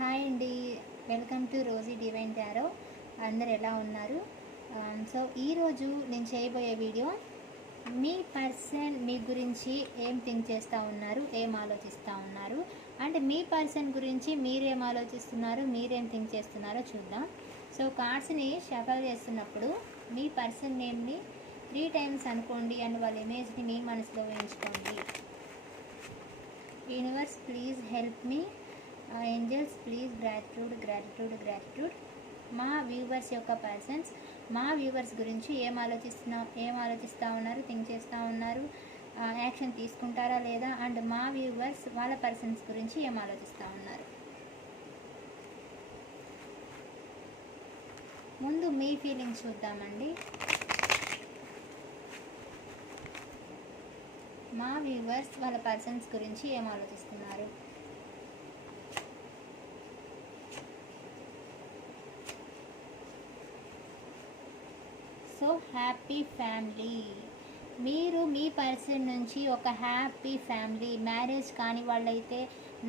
Hi అండి. Welcome to Rosie divine tarot. అందరు ఎలా ఉన్నారు? Um, సో ఈరోజు నేను చేయబోయే వీడియో మీ పర్సన్ మీ గురించి ఏం థింక్ చేస్తూ ఉన్నారు ఏం ఆలోచిస్తూ ఉన్నారు అంటే మీ పర్సన్ గురించి మీరేం ఆలోచిస్తున్నారు మీరేం థింక్ చేస్తున్నారో చూద్దాం. సో కార్డ్స్ని షఫల్ చేస్తున్నప్పుడు మీ పర్సన్ నేమ్ని త్రీ టైమ్స్ అనుకోండి అండ్ వాళ్ళ ఇమేజ్ని మీ మనసులో వేయించుకోండి. Universe please help me angels please gratitude gratitude gratitude మా వ్యూవర్స్ యొక్క పర్సన్స్ మా వ్యూవర్స్ గురించి ఏం ఆలోచిస్తున్నా ఏం ఆలోచిస్తూ ఉన్నారు థింక్ చేస్తూ ఉన్నారు uh, యాక్షన్ తీసుకుంటారా లేదా అండ్ మా వ్యూవర్స్ వాళ్ళ పర్సన్స్ గురించి ఏం ఆలోచిస్తూ ఉన్నారు. ముందు మీ ఫీలింగ్స్ చూద్దామండి. మా వ్యూవర్స్ వాళ్ళ పర్సన్స్ గురించి ఏం ఆలోచిస్తున్నారు? So happy family. మీరు మీ పర్సన్ నుంచి ఒక హ్యాపీ ఫ్యామిలీ. మ్యారేజ్ కాని వాళ్ళైతే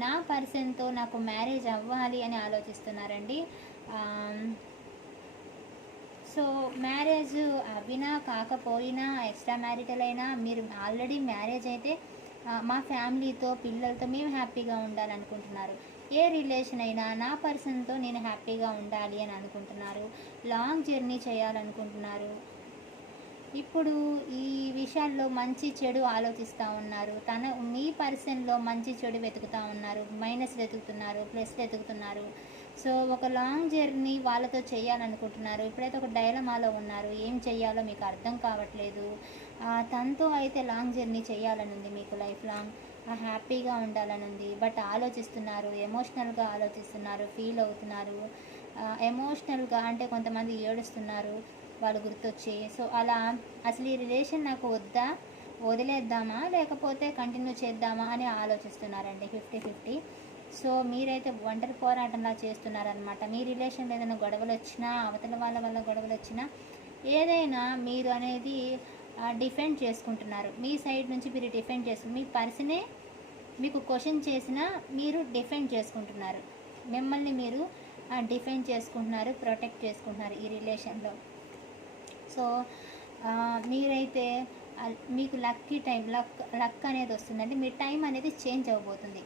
నా పర్సన్తో నాకు మ్యారేజ్ అవ్వాలి అని ఆలోచిస్తున్నారండి. సో మ్యారేజ్ అవినా కాకపోయినా ఎక్స్ట్రా మ్యారిటల్ అయినా మీరు ఆల్రెడీ మ్యారేజ్ అయితే మా ఫ్యామిలీతో పిల్లలతో మేము హ్యాపీగా ఉండాలనుకుంటున్నారు ఏ రిలేషన్ అయినా నా పర్సన్తో నేను హ్యాపీగా ఉండాలి అని అనుకుంటున్నారు. లాంగ్ జర్నీ చేయాలనుకుంటున్నారు. ఇప్పుడు ఈ విషయాల్లో మంచి చెడు ఆలోచిస్తూ ఉన్నారు. తన మీ పర్సన్లో మంచి చెడు వెతుకుతూ ఉన్నారు. మైనస్ వెతుకుతున్నారు. ప్లస్ వెతుకుతున్నారు. సో ఒక లాంగ్ జర్నీ వాళ్ళతో చేయాలనుకుంటున్నారు. ఇప్పుడైతే ఒక డైలమాలో ఉన్నారు. ఏం చేయాలో మీకు అర్థం కావట్లేదు. తనతో అయితే లాంగ్ జర్నీ చేయాలని ఉంది మీకు లైఫ్ లాంగ్. హ్యాపీగా ఉండాలని ఉంది బట్ ఆలోచిస్తున్నారు. ఎమోషనల్గా ఆలోచిస్తున్నారు. ఫీల్ అవుతున్నారు. ఎమోషనల్గా అంటే కొంతమంది ఏడుస్తున్నారు. వాళ్ళు గుర్తొచ్చి సో అలా? అసలు ఈ రిలేషన్ నాకు వద్దా? వదిలేద్దామా? లేకపోతే కంటిన్యూ చేద్దామా? అని ఆలోచిస్తున్నారండి. Fifty fifty. సో మీరైతే ఒంటరి పోరాటంలా చేస్తున్నారనమాట మీ రిలేషన్లో ఏదైనా గొడవలు వచ్చినా అవతల వాళ్ళ వల్ల గొడవలు వచ్చినా ఏదైనా మీరు అనేది డిఫెండ్ చేసుకుంటున్నారు. మీ సైడ్ నుంచి మీరు డిఫెండ్ చేసుకు మీ పర్సనే మీకు క్వశ్చన్ చేసినా మీరు డిఫెండ్ చేసుకుంటున్నారు. మిమ్మల్ని మీరు డిఫెండ్ చేసుకుంటున్నారు ప్రొటెక్ట్ చేసుకుంటున్నారు ఈ రిలేషన్లో. సో మీరైతే మీకు లక్కీ టైం లక్ లక్ అనేది వస్తుందండి. మీ టైం అనేది చేంజ్ అవ్వబోతుంది.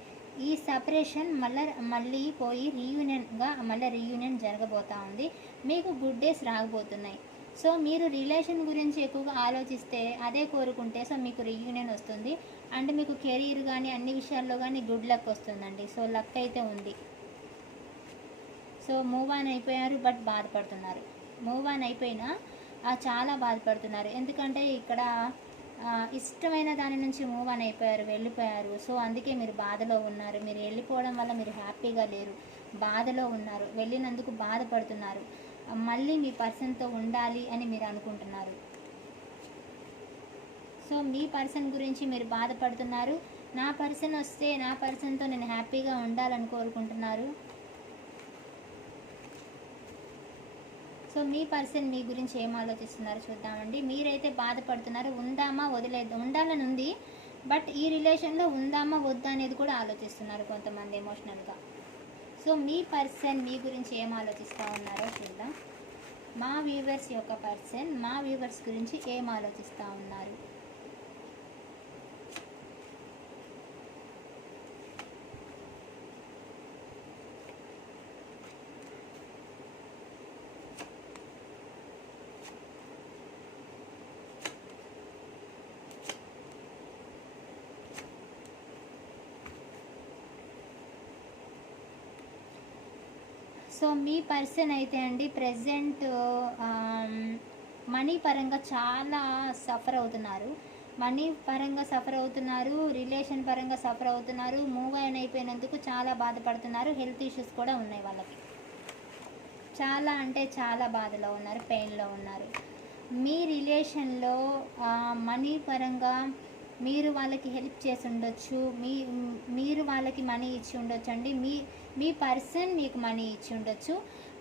ఈ సపరేషన్ మళ్ళీ మళ్ళీ పోయి రీయూనియన్గా మళ్ళీ రీయూనియన్ జరగబోతూ ఉంది. మీకు గుడ్ డేస్ రాకపోతున్నాయి సో మీరు రిలేషన్ గురించి ఎక్కువగా ఆలోచిస్తే అదే కోరుకుంటే సో మీకు రీయూనియన్ వస్తుంది. అండ్ మీకు కెరీర్ కానీ అన్ని విషయాల్లో కానీ గుడ్ లక్ వస్తుందండి. సో లక్ అయితే ఉంది. సో మూవ్ ఆన్ అయిపోయారు బట్ బాధపడుతున్నారు. మూవ్ ఆన్ అయిపోయినా చాలా బాధపడుతున్నారు. ఎందుకంటే ఇక్కడ ఇష్టమైన దాని నుంచి మూవ్ అని అయిపోయారు వెళ్ళిపోయారు. సో అందుకే మీరు బాధలో ఉన్నారు. మీరు వెళ్ళిపోవడం వల్ల మీరు హ్యాపీగా లేరు. బాధలో ఉన్నారు. వెళ్ళినందుకు బాధపడుతున్నారు. మళ్ళీ మీ పర్సన్తో ఉండాలి అని మీరు అనుకుంటున్నారు. సో మీ పర్సన్ గురించి మీరు బాధపడుతున్నారు. నా పర్సన్ వస్తే నా పర్సన్తో నేను హ్యాపీగా ఉండాలని కోరుకుంటున్నారు. మీ పర్సన్ మీ గురించి ఏం ఆలోచిస్తున్నారు చూద్దామండి. మీరైతే బాధపడుతున్నారు ఉందామా వదిలేదు ఉండాలని ఉంది బట్ ఈ రిలేషన్లో ఉందామా వద్దా అనేది కూడా ఆలోచిస్తున్నారు కొంతమంది ఎమోషనల్గా. సో మీ పర్సన్ మీ గురించి ఏం ఆలోచిస్తూ ఉన్నారో చూద్దాం. మా వ్యూవర్స్ యొక్క పర్సన్ మా వ్యూవర్స్ గురించి ఏం ఆలోచిస్తూ ఉన్నారు? సో మీ పర్సన్ అయితే అండి ప్రజెంట్ మనీ um, పరంగా చాలా సఫర్ అవుతున్నారు. మనీ పరంగా సఫర్ అవుతున్నారు రిలేషన్ పరంగా సఫర్ అవుతున్నారు మూవ్ అయిన అయిపోయినందుకు చాలా బాధపడుతున్నారు హెల్త్ ఇష్యూస్ కూడా ఉన్నాయి వాళ్ళకి. చాలా అంటే చాలా బాధలో ఉన్నారు పెయిన్లో ఉన్నారు. మీ రిలేషన్లో మనీ పరంగా మీరు వాళ్ళకి హెల్ప్ చేసి ఉండొచ్చు మీ మీరు వాళ్ళకి మనీ ఇచ్చి ఉండొచ్చు అండి. మీ మీ పర్సన్ మీకు మనీ ఇచ్చి ఉండొచ్చు.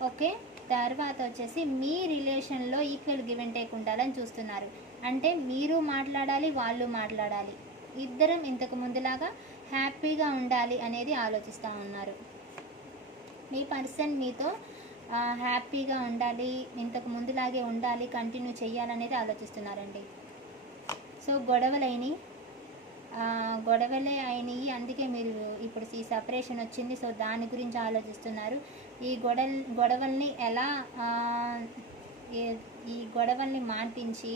ఓకే? తర్వాత వచ్చేసి మీ రిలేషన్లో ఈక్వల్ గివ్ అండ్ టేక్ ఉండాలని చూస్తున్నారు. అంటే మీరు మాట్లాడాలి వాళ్ళు మాట్లాడాలి. ఇద్దరం ఇంతకు ముందులాగా హ్యాపీగా ఉండాలి అనేది ఆలోచిస్తూ ఉన్నారు. మీ పర్సన్ మీతో హ్యాపీగా ఉండాలి ఇంతకు ముందులాగే ఉండాలి కంటిన్యూ చేయాలనేది ఆలోచిస్తున్నారండి. సో గొడవలైనవి గొడవలే అయినాయి. అందుకే మీరు ఇప్పుడు ఈ సపరేషన్ వచ్చింది. సో దాని గురించి ఆలోచిస్తున్నారు. ఈ గొడవ గొడవల్ని ఎలా ఈ గొడవల్ని మాన్పించి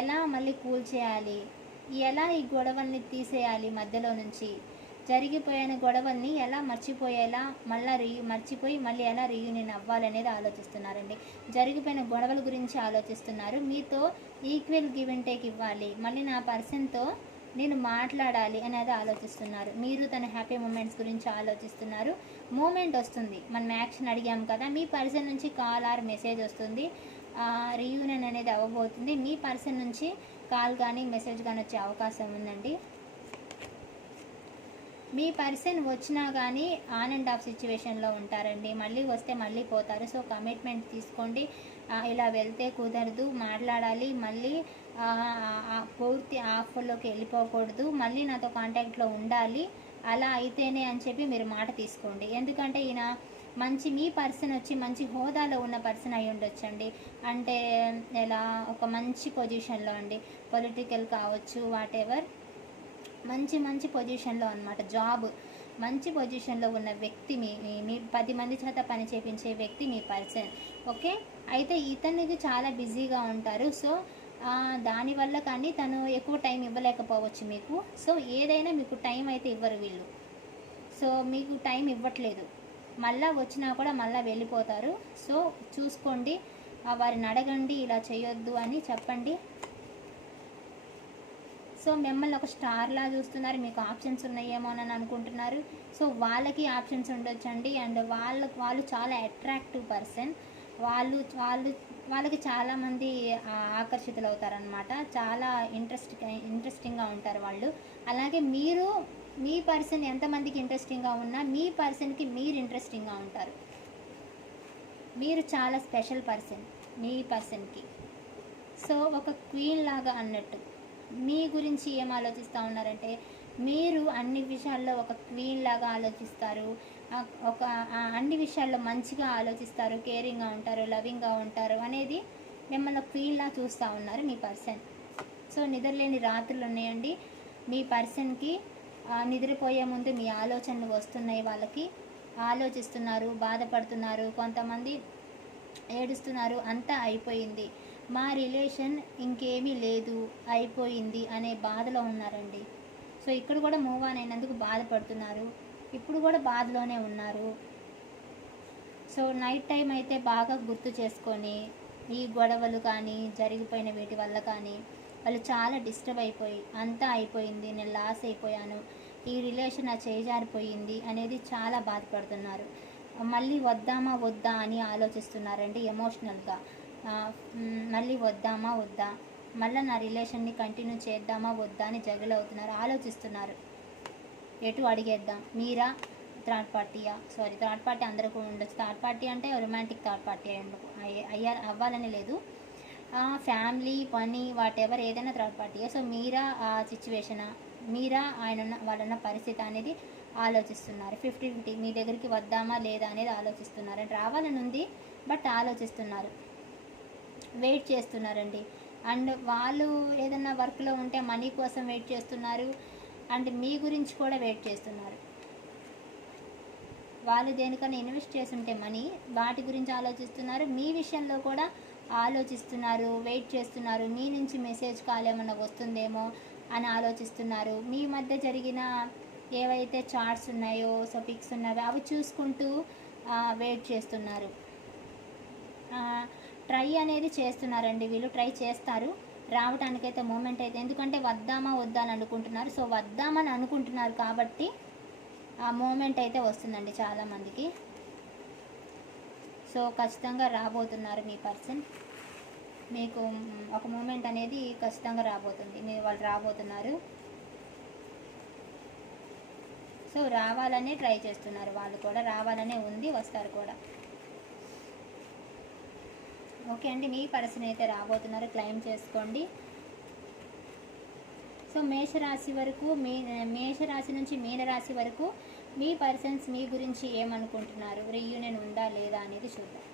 ఎలా మళ్ళీ కూల్ చేయాలి? ఎలా ఈ గొడవల్ని తీసేయాలి మధ్యలో నుంచి? జరిగిపోయిన గొడవల్ని ఎలా మర్చిపోయేలా మళ్ళీ రీ మర్చిపోయి మళ్ళీ ఎలా రీయూనియన్ అవ్వాలనేది ఆలోచిస్తున్నారండి. జరిగిపోయిన గొడవల గురించి ఆలోచిస్తున్నారు. మీతో ఈక్వల్ గివ్ అండ్ టేక్ ఇవ్వాలి. మళ్ళీ నా పర్సన్తో నేను మాట్లాడాలి అనేది ఆలోచిస్తున్నారు. మీరు తన హ్యాపీ మూమెంట్స్ గురించి ఆలోచిస్తున్నారు. మూమెంట్ వస్తుంది. మనం యాక్షన్ అడిగాం కదా మీ పర్సన్ నుంచి కాల్ ఆర్ మెసేజ్ వస్తుంది. రీయూనియన్ అనేది అవ్వబోతుంది. మీ పర్సన్ నుంచి కాల్ కానీ మెసేజ్ కానీ వచ్చే అవకాశం ఉందండి. మీ పర్సన్ వచ్చినా కానీ ఆన్ అండ్ ఆఫ్ సిచ్యువేషన్లో ఉంటారండి. మళ్ళీ వస్తే మళ్ళీ పోతారు. సో కమిట్మెంట్ తీసుకోండి. ఇలా వెళ్తే కుదరదు మాట్లాడాలి మళ్ళీ పూర్తి ఆఫర్లోకి వెళ్ళిపోకూడదు మళ్ళీ నాతో కాంటాక్ట్లో ఉండాలి అలా అయితేనే అని చెప్పి మీరు మాట తీసుకోండి. ఎందుకంటే ఈయన మంచి మీ పర్సన్ వచ్చి మంచి హోదాలో ఉన్న పర్సన్ అయి ఉండొచ్చండి. అంటే ఎలా ఒక మంచి పొజిషన్లో అండి. పొలిటికల్ కావచ్చు వాట్ ఎవర్ మంచి మంచి పొజిషన్లో అనమాట జాబ్. మంచి పొజిషన్లో ఉన్న వ్యక్తి మీ మీ- పది మంది చేత పని చేపించే వ్యక్తి మీ పర్సన్ ఓకే? అయితే ఇతనికి చాలా బిజీగా ఉంటారు. సో దానివల్ల కానీ తను ఎక్కువ టైం ఇవ్వలేకపోవచ్చు మీకు. సో ఏదైనా మీకు టైం అయితే ఇవ్వరు వీళ్ళు. సో మీకు టైం ఇవ్వట్లేదు. మళ్ళా వచ్చినా కూడా మళ్ళీ వెళ్ళిపోతారు. సో చూసుకోండి. వారిని అడగండి ఇలా చేయొద్దు అని చెప్పండి. సో మిమ్మల్ని ఒక స్టార్లా చూస్తున్నారు మీకు ఆప్షన్స్ ఉన్నాయేమో అని అనుకుంటున్నారు. సో వాళ్ళకి ఆప్షన్స్ ఉండొచ్చండి. అండ్ వాళ్ళకు వాళ్ళు చాలా అట్రాక్టివ్ పర్సన్. వాళ్ళు వాళ్ళు వాళ్ళకి చాలామంది ఆకర్షితులు అవుతారనమాట చాలా ఇంట్రెస్ట్ ఇంట్రెస్టింగ్గా ఉంటారు వాళ్ళు. అలాగే మీరు మీ పర్సన్ ఎంతమందికి ఇంట్రెస్టింగ్గా ఉన్నా మీ పర్సన్కి మీరు ఇంట్రెస్టింగ్గా ఉంటారు. మీరు చాలా స్పెషల్ పర్సన్ మీ పర్సన్కి. సో ఒక క్వీన్ లాగా అన్నట్టు. మీ గురించి ఏం ఆలోచిస్తూ ఉన్నారంటే మీరు అన్ని విషయాల్లో ఒక క్వీన్ లాగా ఆలోచిస్తారు. ఒక అన్ని విషయాల్లో మంచిగా ఆలోచిస్తారు కేరింగ్గా ఉంటారు లవింగ్గా ఉంటారు అనేది మిమ్మల్ని క్వీన్లా చూస్తూ ఉన్నారు మీ పర్సన్. సో నిద్రలేని రాత్రులు ఉన్నాయండి. మీ పర్సన్కి నిద్రపోయే ముందు మీ ఆలోచనలు వస్తున్నాయి వాళ్ళకి. ఆలోచిస్తున్నారు బాధపడుతున్నారు కొంతమంది ఏడుస్తున్నారు అంతా అయిపోయింది. మా రిలేషన్ ఇంకేమీ లేదు అయిపోయింది అనే బాధలో ఉన్నారండి. సో ఇక్కడ కూడా మూవ్ ఆన్ అయినందుకు బాధపడుతున్నారు. ఇప్పుడు కూడా బాధలోనే ఉన్నారు. సో నైట్ టైం అయితే బాగా గుర్తు చేసుకొని ఈ గొడవలు కానీ జరిగిపోయిన వీటి వల్ల కానీ వాళ్ళు చాలా డిస్టర్బ్ అయిపోయి అంతా అయిపోయింది నేను లాస్ అయిపోయాను ఈ రిలేషన్ నా చేజారిపోయింది అనేది చాలా బాధపడుతున్నారు. మళ్ళీ వద్దామా వద్దా అని ఆలోచిస్తున్నారండి ఎమోషనల్గా మళ్ళీ వద్దామా వద్దా? మళ్ళీ నా రిలేషన్ని కంటిన్యూ చేద్దామా వద్దా అని జగల్ అవుతున్నారు ఆలోచిస్తున్నారు. ఎటు అడిగేద్దాం? మీరా? థర్డ్ పార్టీయా? సారీ థర్డ్ పార్టీ అందరికీ ఉండొచ్చు. థర్డ్ పార్టీ అంటే రొమాంటిక్ థర్డ్ పార్టీ అయి అయ్య- అయ్యా అవ్వాలని లేదు. ఫ్యామిలీ పని వాట్ ఏదైనా థర్డ్ పార్టీయా. సో మీరా ఆ సిచ్యువేషన్? మీరా ఆయన వాళ్ళన్న వాళ్ళున్న పరిస్థితి అనేది ఆలోచిస్తున్నారు. ఫిఫ్టీ ఫిఫ్టీ మీ దగ్గరికి వద్దామా లేదా అనేది ఆలోచిస్తున్నారు. అంటే రావాలని ఉంది బట్ ఆలోచిస్తున్నారు. వెయిట్ చేస్తున్నారండి. అండ్ వాళ్ళు ఏదైనా వర్క్లో ఉంటే మనీ కోసం వెయిట్ చేస్తున్నారు. అండ్ మీ గురించి కూడా వెయిట్ చేస్తున్నారు. వాళ్ళు దేనికన్నా ఇన్వెస్ట్ చేసి ఉంటే మనీ వాటి గురించి ఆలోచిస్తున్నారు. మీ విషయంలో కూడా ఆలోచిస్తున్నారు వెయిట్ చేస్తున్నారు. మీ నుంచి మెసేజ్ కాల్ ఏమన్నా వస్తుందేమో అని ఆలోచిస్తున్నారు. మీ మధ్య జరిగిన ఏవైతే చార్ట్స్ ఉన్నాయో సో పిక్స్ ఉన్నాయో అవి చూసుకుంటూ వెయిట్ చేస్తున్నారు. ట్రై అనేది చేస్తున్నారండి. వీళ్ళు ట్రై చేస్తారు. రావడానికైతే మూమెంట్ అయితే ఎందుకంటే వద్దామా వద్దా అని అనుకుంటున్నారు. సో వద్దామని అనుకుంటున్నారు కాబట్టి ఆ మూమెంట్ అయితే వస్తుందండి చాలామందికి సో ఖచ్చితంగా రాబోతున్నారు మీ పర్సన్. మీకు ఒక మూమెంట్ అనేది ఖచ్చితంగా రాబోతుంది. మీరు వాళ్ళు రాబోతున్నారు. సో రావాలనే ట్రై చేస్తున్నారు. వాళ్ళు కూడా రావాలనే ఉంది వస్తారు కూడా. ఓకే అండి మీ పర్సన్ అయితే రాబోతున్నారు. క్లెయిమ్ చేసుకోండి. సో మేషరాశి వరకు మీ మేషరాశి నుంచి మీనరాశి వరకు మీ పర్సన్స్ మీ గురించి ఏమనుకుంటున్నారు? రీయూనియన్ ఉందా లేదా అనేది చూద్దాం.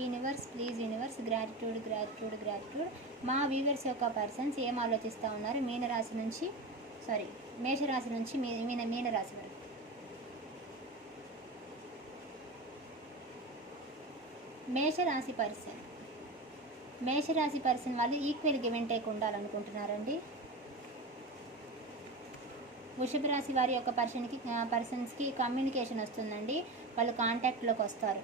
Universe please universe gratitude gratitude gratitude మా వ్యూవర్స్ యొక్క పర్సన్స్ ఏం ఆలోచిస్తూ ఉన్నారు? మీనరాశి నుంచి సారీ మేషరాశి నుంచి మీ మీన మీనరాశి వరకు. మేషరాశి పర్సన్ మేషరాశి పర్సన్ వాళ్ళు ఈక్వల్ గివ్ టేక్ ఉండాలనుకుంటున్నారండి. వృషభ రాశి వారి యొక్క పర్సన్కి పర్సన్స్కి కమ్యూనికేషన్ వస్తుందండి. వాళ్ళు కాంటాక్ట్లోకి వస్తారు.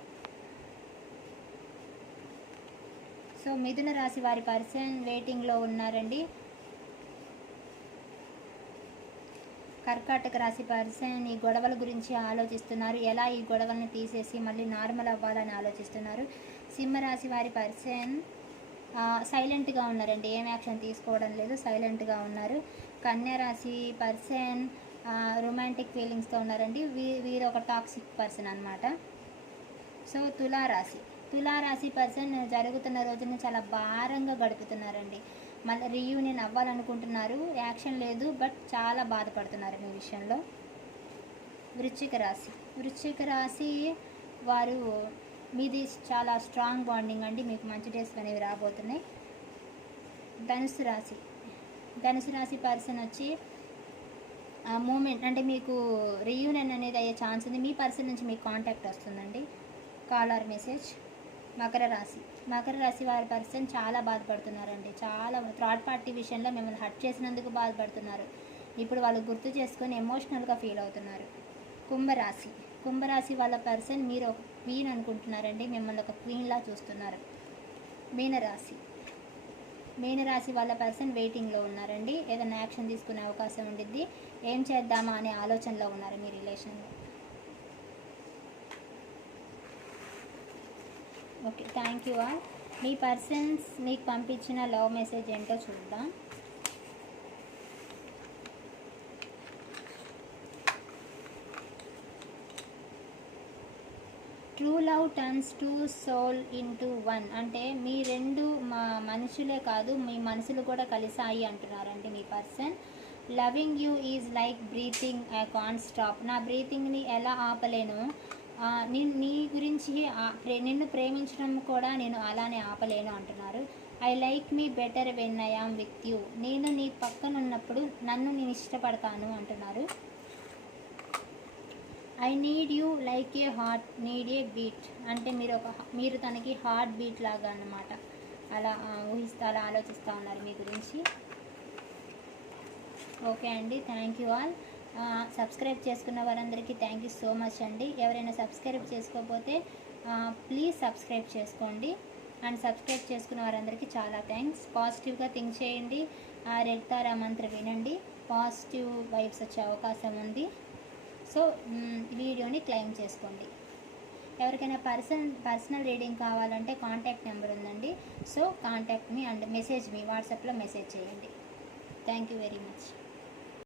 సో మిథున రాశి వారి పర్సన్ వెయిటింగ్లో ఉన్నారండి. కర్కాటక రాశి పర్సన్ ఈ గొడవల గురించి ఆలోచిస్తున్నారు. ఎలా ఈ గొడవలను తీసేసి మళ్ళీ నార్మల్ అవ్వాలని ఆలోచిస్తున్నారు? సింహరాశి వారి పర్సన్ సైలెంట్గా ఉన్నారండి. ఏం యాక్షన్ తీసుకోవడం లేదు. సైలెంట్గా ఉన్నారు. కన్యారాశి పర్సన్ రొమాంటిక్ ఫీలింగ్స్తో ఉన్నారండి. వీ వీరు ఒక టాక్సిక్ పర్సన్ అనమాట సో తులారాశి. తులారాశి పర్సన్ జరుగుతున్న రోజున చాలా భారంగా గడుపుతున్నారండి. మళ్ళీ రీయూనియన్ అవ్వాలనుకుంటున్నారు. యాక్షన్ లేదు బట్ చాలా బాధపడుతున్నారు మీ విషయంలో. వృశ్చిక రాశి. వృశ్చిక రాశి వారు మీది చాలా స్ట్రాంగ్ బాండింగ్ అండి. మీకు మంచి డేస్ అనేవి రాబోతున్నాయి. ధనుసు రాశి. ధనుసు రాశి పర్సన్ వచ్చి ఆ మూమెంట్ అంటే మీకు రీయూనియన్ అనేది అయ్యే ఛాన్స్ ఉంది. మీ పర్సన్ నుంచి మీకు కాంటాక్ట్ వస్తుందండి. కాల్ ఆర్ మెసేజ్ మకర రాశి. మకర రాశి వారి పర్సన్ చాలా బాధపడుతున్నారండి. చాలా థర్డ్ పార్టీ విషయంలో మిమ్మల్ని హట్ చేసినందుకు బాధపడుతున్నారు. ఇప్పుడు వాళ్ళు గుర్తు చేసుకొని ఎమోషనల్గా ఫీల్ అవుతున్నారు. కుంభరాశి. కుంభరాశి వాళ్ళ పర్సన్ మీరు ఒక క్వీన్ అనుకుంటున్నారండి. మిమ్మల్ని ఒక క్వీన్లా చూస్తున్నారు. మీనరాశి. మీనరాశి వాళ్ళ పర్సన్ వెయిటింగ్లో ఉన్నారండి. ఏదైనా యాక్షన్ తీసుకునే అవకాశం ఉండిద్ది. ఏం చేద్దామా అనే ఆలోచనలో ఉన్నారు మీ రిలేషన్లో. ఓకే థ్యాంక్ యూ ఆల్ మీ పర్సన్స్ మీకు పంపించిన లవ్ మెసేజ్ ఏంటో చూద్దాం. True love turns two soul into one అంటే మీ రెండు మా మనుషులే కాదు మీ మనసులు కూడా కలిసాయి అంటున్నారండి మీ person loving you is like breathing I can stop నా బ్రీతింగ్ని ఎలా ఆపలేను? నేను నీ నీ గురించి నిన్ను ప్రేమించడం కూడా నేను అలానే ఆపలేను అంటున్నారు. I like me better when I am with you నేను నీ పక్కన ఉన్నప్పుడు నన్ను నేను ఇష్టపడతాను అంటున్నారు. I need you like a heart need a beat అంటే మీరు ఒక మీరు తనకి హార్ట్ బీట్ లాగా అన్నమాట. అలా ఊహిస్తా ఊహిస్తూ అలా ఆలోచిస్తూ ఉన్నారు మీ గురించి. ఓకే అండి థ్యాంక్ యూ ఆల్ సబ్స్క్రైబ్ చేసుకున్న వారందరికీ థ్యాంక్ యూ సో మచ్ అండి. ఎవరైనా సబ్స్క్రైబ్ చేసుకోకపోతే ప్లీజ్ సబ్స్క్రైబ్ చేసుకోండి. అండ్ సబ్స్క్రైబ్ చేసుకున్న వారందరికీ చాలా థ్యాంక్స్ పాజిటివ్గా థింక్ చేయండి. ఆ రెడ్ తారా మంత్ర వినండి. పాజిటివ్ వైబ్స్ వచ్చే అవకాశం ఉంది. సో వీడియోని క్లెయిమ్ చేసుకోండి. ఎవరికైనా పర్సన్ పర్సనల్ రీడింగ్ కావాలంటే కాంటాక్ట్ నెంబర్ ఉందండి. So contact me and message me వాట్సాప్లో మెసేజ్ చేయండి. Thank you very much